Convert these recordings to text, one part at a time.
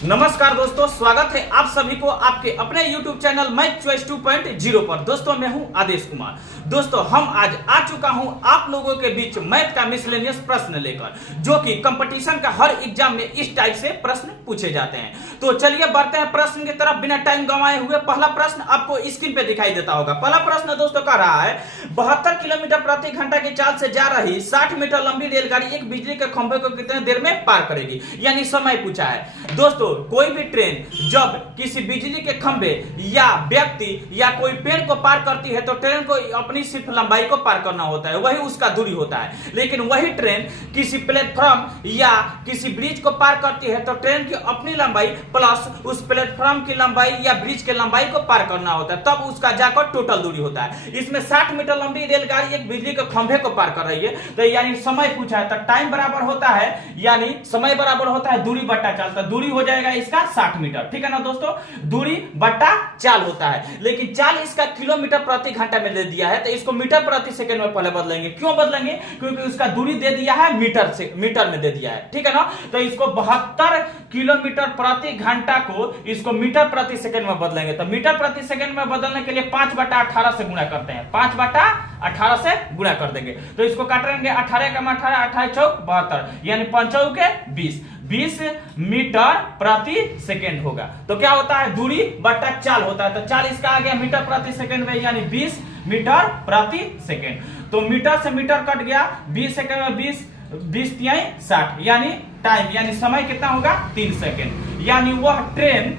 नमस्कार दोस्तों, स्वागत है आप सभी को आपके अपने YouTube चैनल मैथ चॉइस 2.0 पर। दोस्तों मैं हूं आदेश कुमार। दोस्तों हम आज आ चुका हूं आप लोगों के बीच मैथ का मिसलेनियस प्रश्न लेकर, जो कि कंपटीशन का हर एग्जाम में इस टाइप से प्रश्न पूछे जाते हैं। तो चलिए बढ़ते हैं प्रश्न की तरफ बिना टाइम गंवाए हुए। पहला प्रश्न आपको स्क्रीन पे दिखाई देता होगा। पहला प्रश्न दोस्तों कह रहा है 72 किलोमीटर प्रति घंटा की चाल से जा रही 60 मीटर लंबी रेलगाड़ी एक बिजली के खंभे को कितने देर में पार करेगी, यानी समय पूछा है। दोस्तों कोई भी ट्रेन जब किसी बिजली के खंभे या व्यक्ति या कोई पेड़ को पार करती है तो ट्रेन को अपनी सिर्फ लंबाई को पार करना होता है, वही उसका दूरी होता है। लेकिन वही ट्रेन किसी प्लेटफॉर्म या किसी ब्रिज को पार करती है तो ट्रेन की अपनी लंबाई प्लस उस प्लेटफॉर्म की लंबाई या ब्रिज के लंबाई को पार करना होता है, तब उसका जाकर टोटल दूरी होता है। इसमें 60 मीटर लंबी रेलगाड़ी एक बिजली के खंभे को पार कर रही है, तो यानी समय पूछा है, तो टाइम बराबर होता है यानी समय बराबर होता है दूरी बट्टा चाल। तो दूरी हो जाएगा इसका 60 मीटर, ठीक है ना दोस्तों। दूरी बट्टा चाल होता है, लेकिन चाल इसका किलोमीटर प्रति घंटा में दे दिया है, तो इसको मीटर प्रति सेकंड में पहले बदलेंगे। क्यों बदलेंगे? क्योंकि उसका दूरी दे दिया है मीटर में दे दिया है, ठीक है ना। तो इसको 72 किलोमीटर प्रति घंटा को इसको मीटर प्रति सेकंड में बदलेंगे। तो मीटर प्रति सेकंड में बदलने के लिए 5/18 से गुणा करते हैं, 5/18 से गुणा कर देंगे। तो इसको काटेंगे 18 का 18, 18 चौक 72, यानी 5 चौके 20 मीटर प्रति सेकंड होगा। तो क्या होता है? दूरी बट्टा चाल होता है। तो चाल इसका आ गया मीटर प्रति सेकंड में, यानी 20 मीटर प्रति सेकंड। तो मीटर से मीटर कट गया, 20 सेकंड में 20 तिहाई 60, यानी टाइम यानी समय कितना होगा? 3 सेकंड। यानी वह ट्रेन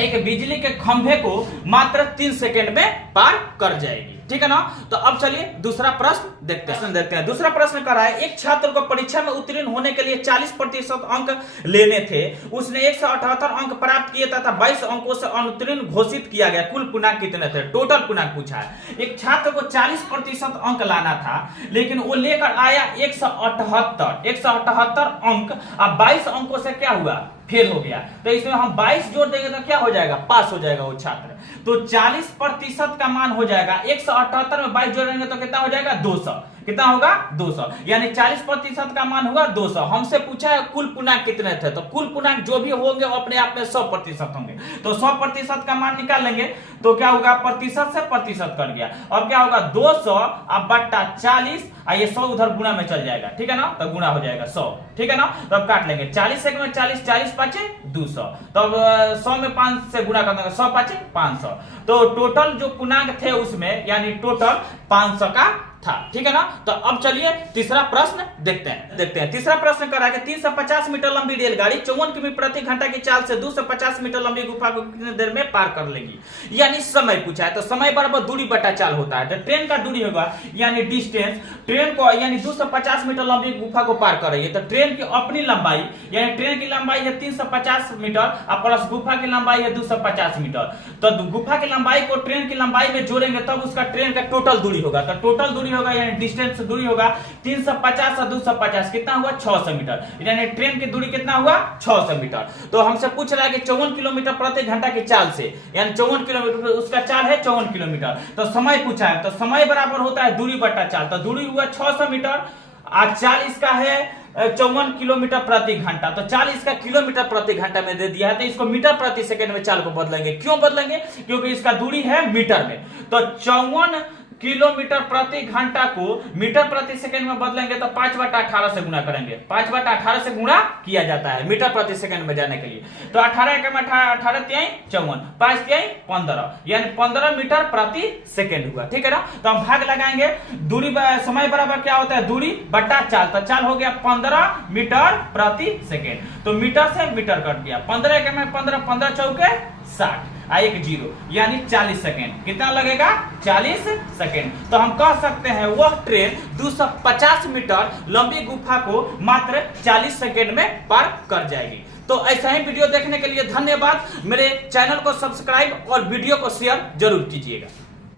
एक बिजली के खंभे को मात्र 3 सेकंड में पार कर जाएगी, ठीक है ना। तो अब चलिए दूसरा प्रश्न देखते हैं। दूसरा प्रश्न कर रहा है एक छात्र को परीक्षा में उत्तीर्ण होने के लिए 40% अंक लेने थे, उसने 178 अंक प्राप्त किए तथा 22 अंकों से अनुत्तीर्ण घोषित किया गया। कुल पूर्णांक कितने थे? टोटल पूर्णांक पूछा है। एक छात्र को 40% अंक लाना था, लेकिन वो लेकर आया 178 अंक। अब 22 अंकों से क्या हुआ? फेल हो गया। तो इसमें हम 22 जोड़ देंगे तो क्या हो जाएगा? पास हो जाएगा वो छात्र। तो 40% का मान हो जाएगा 178 में 22 जोड़ेंगे तो कितना हो जाएगा? 200। कितना होगा? 200, यानी 40% का मान होगा 200। हमसे पूछा है कुल पूर्णांक कितने थे, तो कुल पूर्णांक जो भी होंगे वो अपने आप में 100% होंगे। तो 100% का मान निकाल लेंगे तो क्या होगा? प्रतिशत से प्रतिशत कट गया। अब क्या होगा? 200 अब बट्टा 40, ये 100 उधर गुणा में चल जाएगा, ठीक है ना। तो गुणा हो जाएगा 100, ठीक है ना। तो अब काट लेंगे 40 से 40, 40 पाँचे 200। तो अब 100 में 5 से गुणा कर देंगे, 100 पाँचे 500। तो टोटल जो पूर्णांक थे उसमें यानी टोटल 500 का था, ठीक है ना। तो अब चलिए तीसरा प्रश्न देखते हैं। तीसरा प्रश्न कर रहा है कि 350 मीटर लंबी रेलगाड़ी 54 किमी प्रति घंटा की चाल से 250 मीटर लंबी गुफा को कितने देर में पार कर लेगी, यानी समय पूछा है। तो समय बराबर दूरी बट्टा चाल होता है। तो ट्रेन का दूरी होगा यानी डिस्टेंस, ट्रेन को यानी 250 मीटर लंबी गुफा को पार कर रही है, तो ट्रेन की अपनी लंबाई यानी ट्रेन की लंबाई है 350 मीटर और प्लस गुफा की लंबाई है 250 मीटर। तो गुफा की लंबाई को ट्रेन की लंबाई में जोड़ेंगे तब उसका ट्रेन का टोटल दूरी होगा। तो टोटल दूरी होगा यानी डिस्टेंस दूरी होगा 350 और 250 कितना हुआ? 600 मीटर, यानी ट्रेन की दूरी कितना हुआ? 600 मीटर। तो हमसे पूछ रहा है कि 54 किलोमीटर प्रति घंटा की चाल से, यानी 54 किलोमीटर उसका चाल है 54 किलोमीटर। तो समय पूछा है, तो समय बराबर होता है दूरी बट्टा चाल। तो दूरी हुआ 600 मीटर और चाल इसका है 54 किलोमीटर प्रति घंटा। तो 40 का किलोमीटर प्रति घंटा में दे दिया है, तो इसको मीटर प्रति सेकंड में चाल को बदलेंगे। क्यों बदलेंगे? क्योंकि इसका दूरी है मीटर में। तो 54 किलोमीटर प्रति घंटा को मीटर प्रति सेकंड में बदलेंगे तो 5/18 से गुणा करेंगे। 5/18 से गुणा किया जाता है मीटर प्रति सेकंड में जाने के लिए। तो 18 का 18 तिहाई 54, 5 तिहाई 15, यानी 15 मीटर प्रति सेकंड हुआ, ठीक है ना। तो हम भाग लगाएंगे, दूरी समय बराबर क्या होता है? दूरी बट्टा चाल। तो चाल हो गया 15 मीटर प्रति सेकंड। तो मीटर से मीटर कट गया, 15 का 15 चौके 60, 1 0, यानी 40 सेकेंड। कितना लगेगा? 40 सेकेंड। तो हम कह सकते हैं वह ट्रेन 250 मीटर लंबी गुफा को मात्र 40 सेकेंड में पार कर जाएगी। तो ऐसा ही वीडियो देखने के लिए धन्यवाद। मेरे चैनल को सब्सक्राइब और वीडियो को शेयर जरूर कीजिएगा।